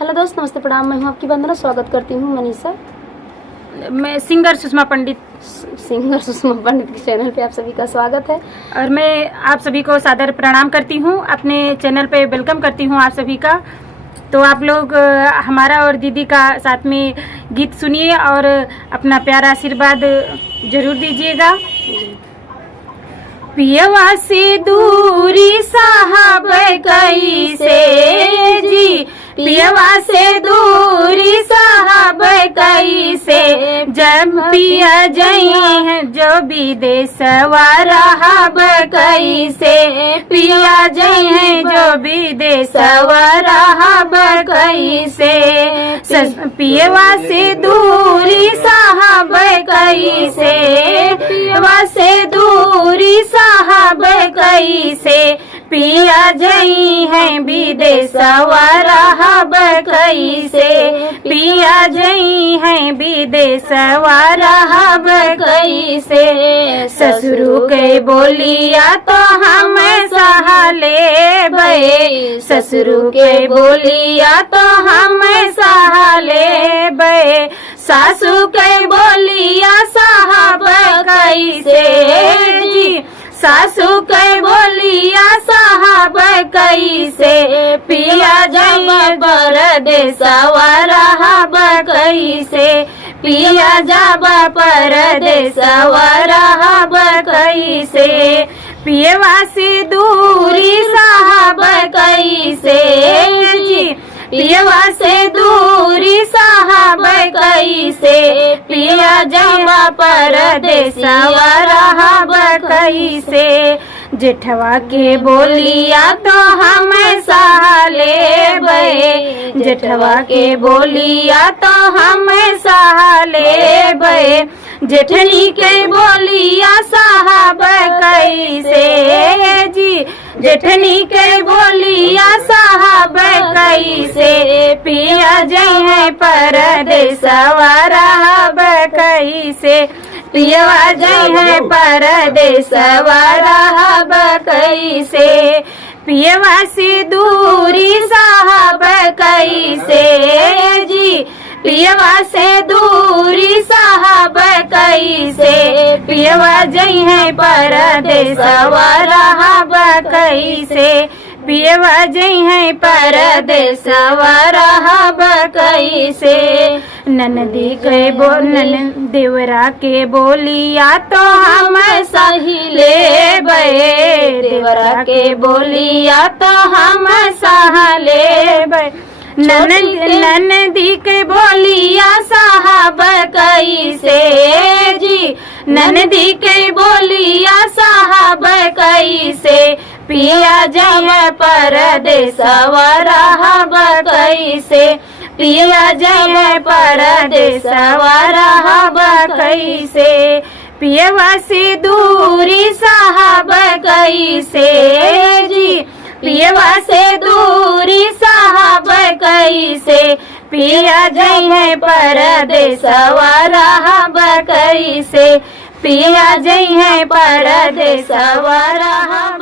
Hello दोस्त, नमस्ते, प्रणाम। मैं हूँ आपकी वंदना। स्वागत करती हूँ मनीषा। मैं सिंगर सुषमा पंडित के चैनल पे आप सभी का स्वागत है और मैं आप सभी को सादर प्रणाम करती हूँ। अपने चैनल पे वेलकम करती हूँ आप सभी का। तो आप लोग हमारा और दीदी का साथ में गीत सुनिए और अपना प्यारा आशीर्वाद जरूर दीजिएगा। पियवा से दूरी साहब कैसे जी, पियवा से दूरी साहब कैसे, जब पिया जई है जो विदेशवा रहब कैसे, पिया जई है जो विदेशवा रहब कैसे, पियवा से दूरी साहब कैसे, पियवा से दूरी साहब कैसे, पिया जई है विदेशवा रहब कैसे, पिया जई है विदेशवा रहब कैसे, ससुरु के बोलिया तो हम सह लेबै, ससुरु के बोलिया तो हम सह लेबै, सासू के बोलिया साहब कैसे जी, सासू के बोलिया साहब कैसे, पिया जब परदेसवा रहब कैसे, पिया जब परदेसवा रहब कैसे, पियवा से दूरी साहब कैसे जी, पियवा से दूरी साहब कैसे, पिया जब परदेसवा रहब कैसे, जेठवा के बोलिया तो हम सह लेबै, जेठवा के बोलिया तो हम सह लेबै, जेठनी के बोलिया साहब कैसे जी, जेठनी के बोलिया साहब कैसे, पिया जई है परदेसवा रहब कैसे, पियवा जई है परदेसवा रहब कैसे, पियवा से दूरी साहब कैसे जी, पियवा से दूरी साहब कैसे, पियवा जई है परदेसवा रहब कैसे, पियवा जई है परदेसवा रहब कैसे, ननदी के नन देवरा के बोलिया तो हम सही लेबै, देवरा के बोलिया तो हम सह लेबै, ननदी के बोलिया साहब कैसे जी, ननदी के बोलिया साहब कैसे, पिया जई परदेसवा रहब कैसे, पिया जई परदेसवा रहब कैसे, पियवा से दूरी साहब कैसे जी, पियवा से दूरी साहब कैसे, पिया जई है परदेसवा रहब कैसे, पिया जई है परदेसवा रहब